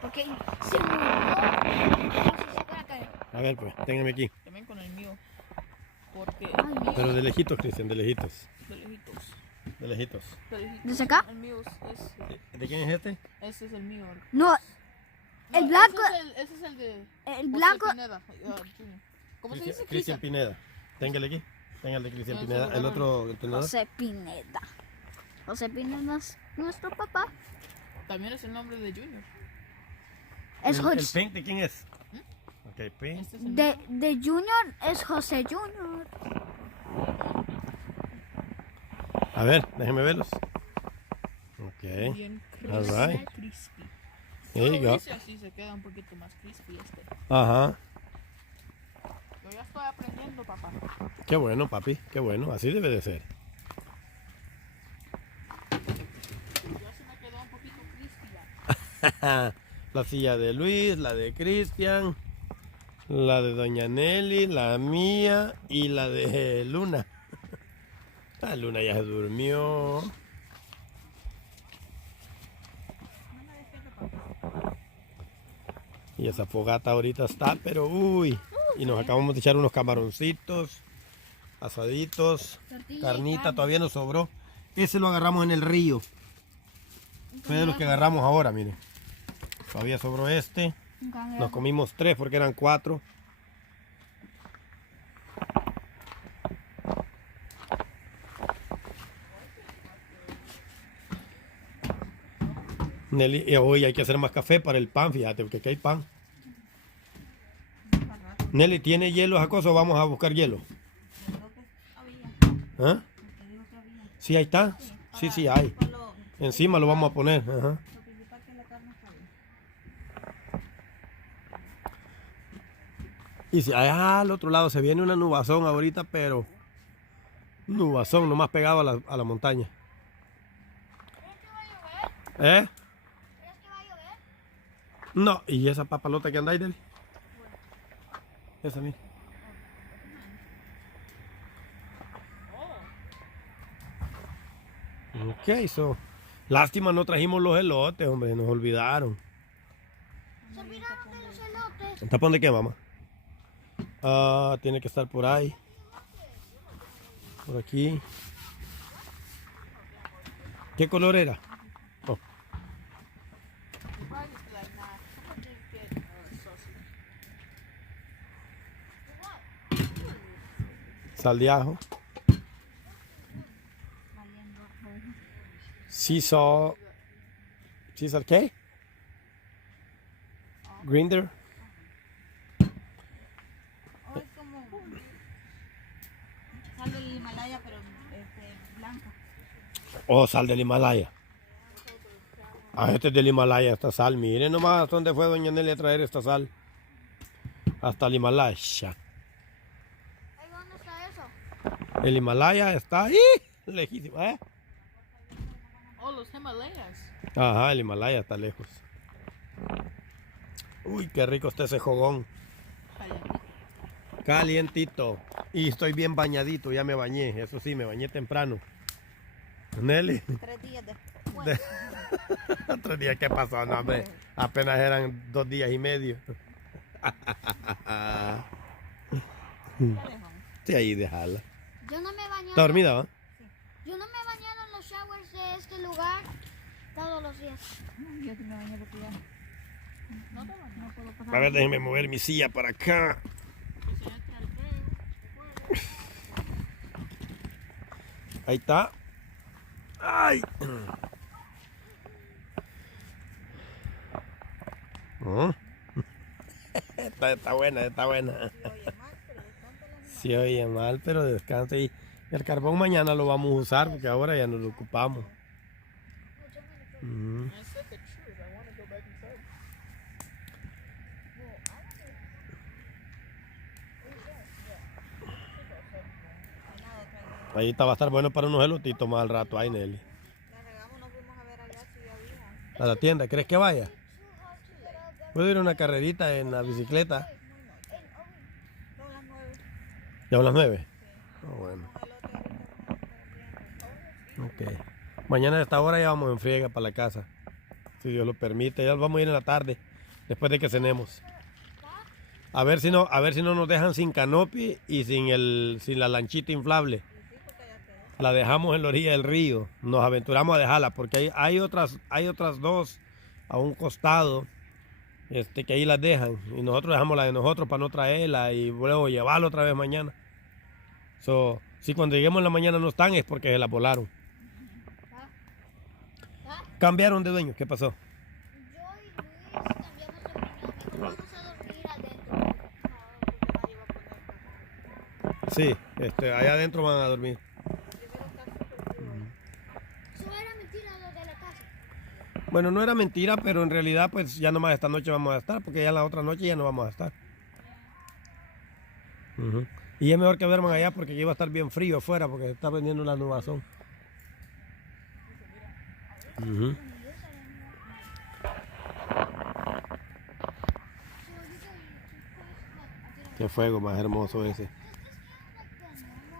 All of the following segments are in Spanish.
Porque se murió. Se puede caer. A ver, pues, téngame aquí. También con el mío. Porque Ay, Pero de lejitos, Cristian, de lejitos. de lejitos. De lejitos. De lejitos. ¿Desde acá? El mío es ¿De quién es este? ese es el mío. No, No, el blanco. Ese es el de El José blanco. Pineda, Junior. ¿Cómo se dice? Cristian Pineda. Téngale aquí. Téngale Cristian No, Pineda. ese El lo otro entrenador. José Pineda. José Pineda es nuestro papá. También es el nombre de Junior. Es ¿El José. Paint de quién es? Ok, Paint. Este es el De Junior es José Junior. A ver, déjenme verlos. Ok. bien All right. crispy. There you go. Dice así se queda un poquito más crispy este. Ajá. Yo ya estoy aprendiendo, papá. Qué bueno, papi. Qué bueno. Así debe de ser. Ya se me quedó un poquito crispy ya. La silla de Luis, la de Cristian, la de Doña Nelly, la mía y la de Luna. Ah, Luna ya se durmió. Y esa fogata ahorita está, pero uy. Y nos acabamos de echar unos camaroncitos, asaditos, carnita, todavía nos sobró. Ese lo agarramos en el río. Fue de los que agarramos ahora, miren. Todavía sobró este. Nos comimos 3 porque eran 4. Nelly, y hoy hay que hacer más café para el pan, fíjate, porque aquí hay pan. Nelly, ¿tiene hielo esa cosa o vamos a buscar hielo? ¿Ah? Sí, ahí está. Sí, sí, hay. Encima lo vamos a poner. Ajá. Y si allá al otro lado se viene una nubazón ahorita, pero nubazón nomás pegado a la montaña. ¿Eh? ¿Crees que va a llover? No, y esa papalota que anda ahí, Nelly. Esa, mira. Ok, so. Lástima no trajimos los elotes, hombre, nos olvidaron. Se olvidaron de los elotes. ¿El tapón de qué, mamá? Ah, tiene que estar por ahí. Por aquí. ¿Qué color era? Oh, Probably just like, nah, someone didn't get sausage. sal de ajo. César, ¿qué? Grinder. O es como sal del Himalaya, pero blanca. Oh, sal del Himalaya. Ah, este es del Himalaya, esta sal. Miren nomás hasta dónde fue doña Nelly a traer esta sal. Hasta el Himalaya. Ay, ¿dónde está eso? El Himalaya está ahí, lejísimo, ¿eh? Oh, los Himalayas. Ajá, el Himalaya está lejos. Uy, qué rico está ese jogón. Calientito. Y estoy bien bañadito, ya me bañé. Eso sí, me bañé temprano. Nelly. 3 días después. Otro día, ¿qué pasó? No, hombre, apenas eran 2 días y medio. Sí, ahí déjala. Yo no me he bañado. ¿Está dormida, va? Yo no me he bañado en los showers de este lugar todos los días. Yo sí me bañé porque ya no puedo pasar. A ver, déjenme mover mi silla para acá. Ahí está. ¡Ay! Mm. Está buena, está buena. Sí oye mal, pero descansa. Y el carbón mañana lo vamos a usar porque ahora ya no lo ocupamos. Mm. I said the truth. I want to go back inside. Ahí va a estar bueno para unos elotitos más al rato. Ay, Nelly. La regamos, nos fuimos a ver allá si había. A la tienda, ¿crees que vaya? ¿Puedo ir a una carrerita en la bicicleta? Son las 9. ¿Ya a las 9? Oh, bueno. Ok. Mañana a esta hora ya vamos en friega para la casa. si Dios lo permite. Ya vamos a ir en la tarde, después de que cenemos. A ver si no nos dejan sin canopy y sin la lanchita inflable. La dejamos en la orilla del río. Nos aventuramos a dejarla porque hay otras dos a un costado que ahí las dejan. Y nosotros dejamos la de nosotros para no traerla y luego llevarla otra vez mañana. Si cuando lleguemos en la mañana no están es porque se la volaron. Cambiaron de dueño. ¿Qué pasó? Yo y Luis cambiamos de opinión. Mejor vamos a dormir adentro. Sí, allá adentro van a dormir. Eso era mentira lo de la casa. Bueno, no era mentira, pero en realidad pues ya nomás esta noche vamos a estar, porque ya la otra noche ya no vamos a estar. Ujú. Y es mejor que duerman allá porque aquí va a estar bien frío afuera porque se está vendiendo la nubazón. Ujú. Qué fuego más hermoso ese.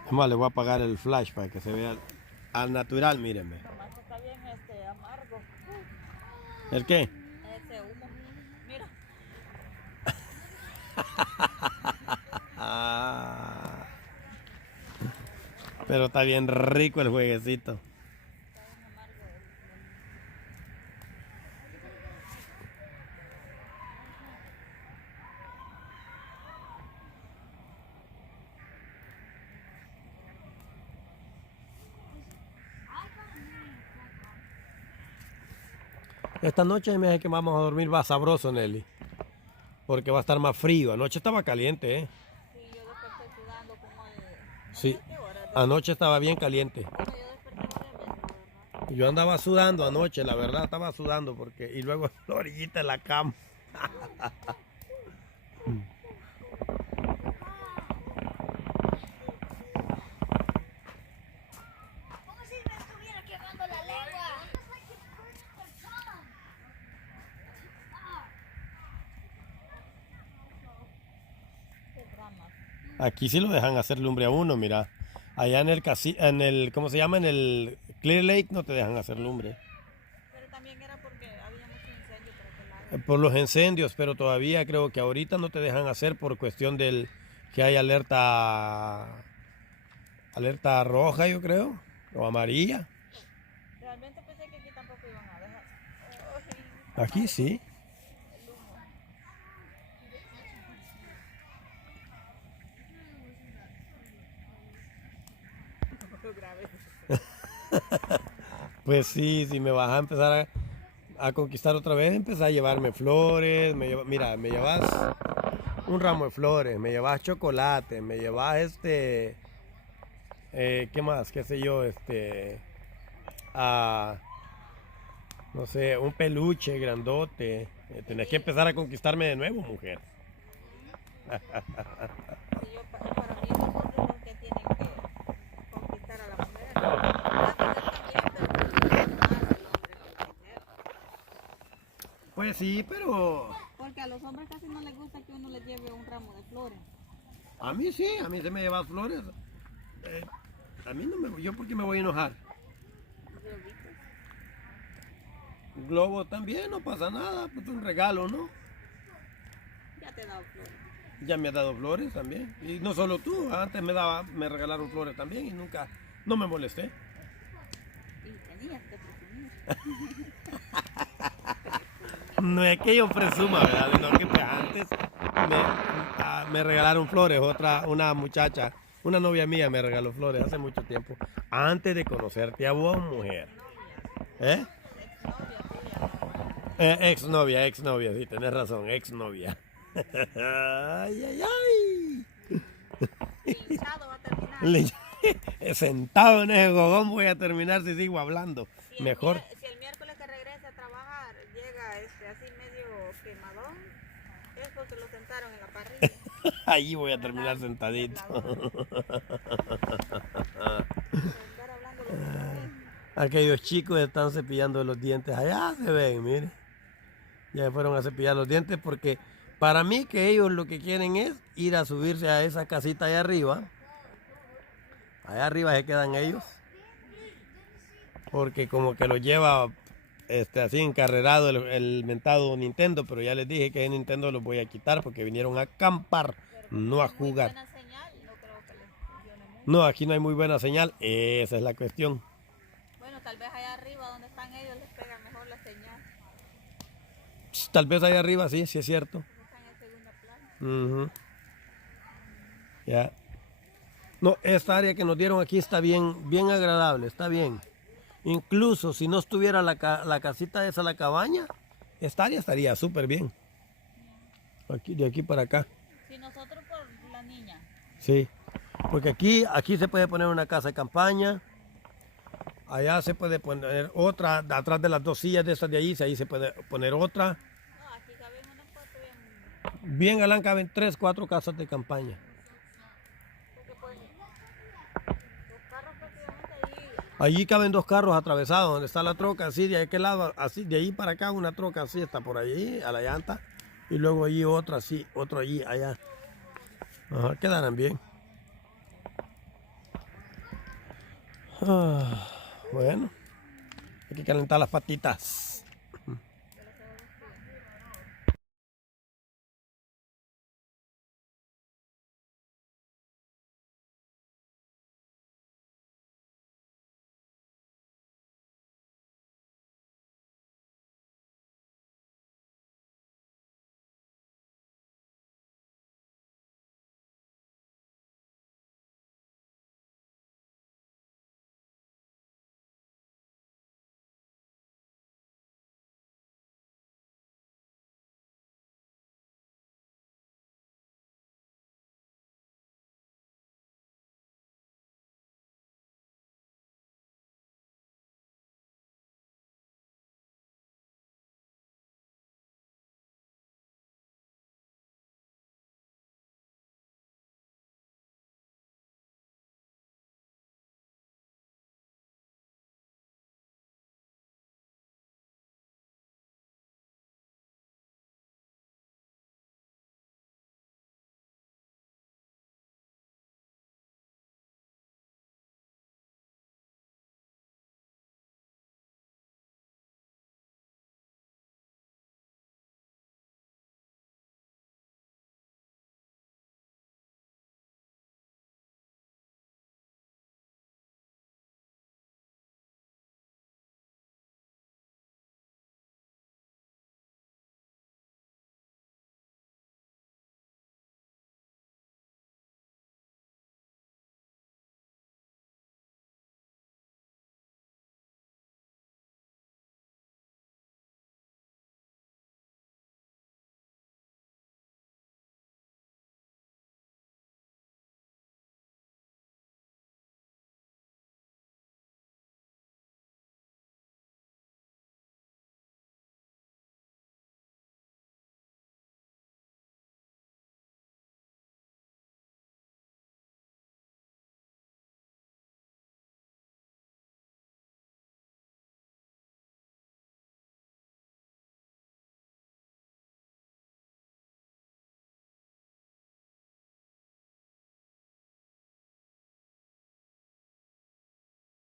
Es más, le voy a apagar el flash para que se vea al natural, mírenme. Tomás está bien amargo. ¿El qué? Ese humo. Mira. Ah. Pero está bien rico el jueguecito. Esta noche me dice que vamos a dormir más sabroso, Nelly. Porque va a estar más frío. Anoche estaba caliente, ¿eh? Sí, yo desperté sudando como de... Sí. ¿Qué hora? Anoche estaba bien caliente. Bueno, yo desperté 3 veces, ¿verdad? Yo andaba sudando anoche, la verdad, estaba sudando y luego en la orillita de la cama. Como si me estuviera quemando la lengua. Qué drama. Aquí sí lo dejan hacer lumbre a uno, mira. Allá ¿cómo se llama? En el Clear Lake no te dejan hacer lumbre. Pero también era porque había mucho incendio por aquel lado. Por los incendios, pero todavía creo que ahorita no te dejan hacer por cuestión que hay alerta roja, yo creo, o amarilla. Realmente pensé que aquí tampoco iban a dejar. Aquí sí. Pues sí, si me vas a empezar a conquistar otra vez, empezar a llevarme flores, mira, me llevas un ramo de flores, me llevas chocolate, me llevas ¿qué más? ¿Qué sé yo? No sé, un peluche grandote. Tenés que empezar a conquistarme de nuevo, mujer. Y yo, para mí los hombres son los que tienen que conquistar a la mujer. La mujer también, pero más el hombre que primero. Pues sí, pero Porque a los hombres casi no les gusta que uno les lleve un ramo de flores. a mí sí, a mí se me llevan flores. A mí no me, yo porque me voy a enojar. Globitos. Globo también, no pasa nada, pues un regalo, ¿no? Ya te he dado flores. Ya me ha dado flores también. Y no solo tú, antes me regalaron flores también y nunca, no me molesté. Y tenías que presumir. No es que yo presuma, ¿verdad? Sino que pues antes me regalaron flores, una muchacha, una novia mía me regaló flores hace mucho tiempo, antes de conocerte a vos, mujer. ¿Eh? Exnovia, sí, tenés razón, exnovia. Ay, ay, ay. Linchado va a terminar. Sentado en ese gogón voy a terminar si sigo hablando. Si Mejor. Si el miércoles que regrese a trabajar llega así medio quemadón, es porque lo sentaron en la parrilla. Ahí voy a terminar sentadito. Estar hablando de lo que saben. Aquellos chicos están cepillando los dientes. Allá se ven, miren. Ya fueron a cepillar los dientes porque para mí que ellos lo que quieren es ir a subirse a esa casita allá arriba. Allá arriba se quedan ellos. Porque como que los lleva así encarrerado el mentado Nintendo, pero ya les dije que el Nintendo los voy a quitar porque vinieron a acampar, no a jugar. Buena señal, no creo que les funcione mucho. No, aquí no hay muy buena señal, esa es la cuestión. Bueno, tal vez allá arriba donde están ellos les pega mejor la señal. Tal vez allá arriba sí, sí es cierto. Están en segunda plana. Ujú. Ya. No, esta área que nos dieron aquí está bien, bien agradable, está bien. Incluso si no estuviera la casita esa, la cabaña, esta área estaría súper bien. Aquí, de aquí para acá. Si nosotros por la niña. Sí. Porque aquí se puede poner una casa de campaña. Allá se puede poner otra, atrás de las dos sillas de esas de allí, ahí se puede poner otra. No, aquí caben unas cuatro bien. Bien, Galán, caben 3, 4 casas de campaña. Porque pues los carros prácticamente ahí. Allí caben 2 carros atravesados, donde está la troca, así de aquel lado, así de ahí para acá una troca así está por allí, a la llanta, y luego allí otra así, otro allí, allá. Ajá, quedarán bien. Bueno, hay que calentar las patitas.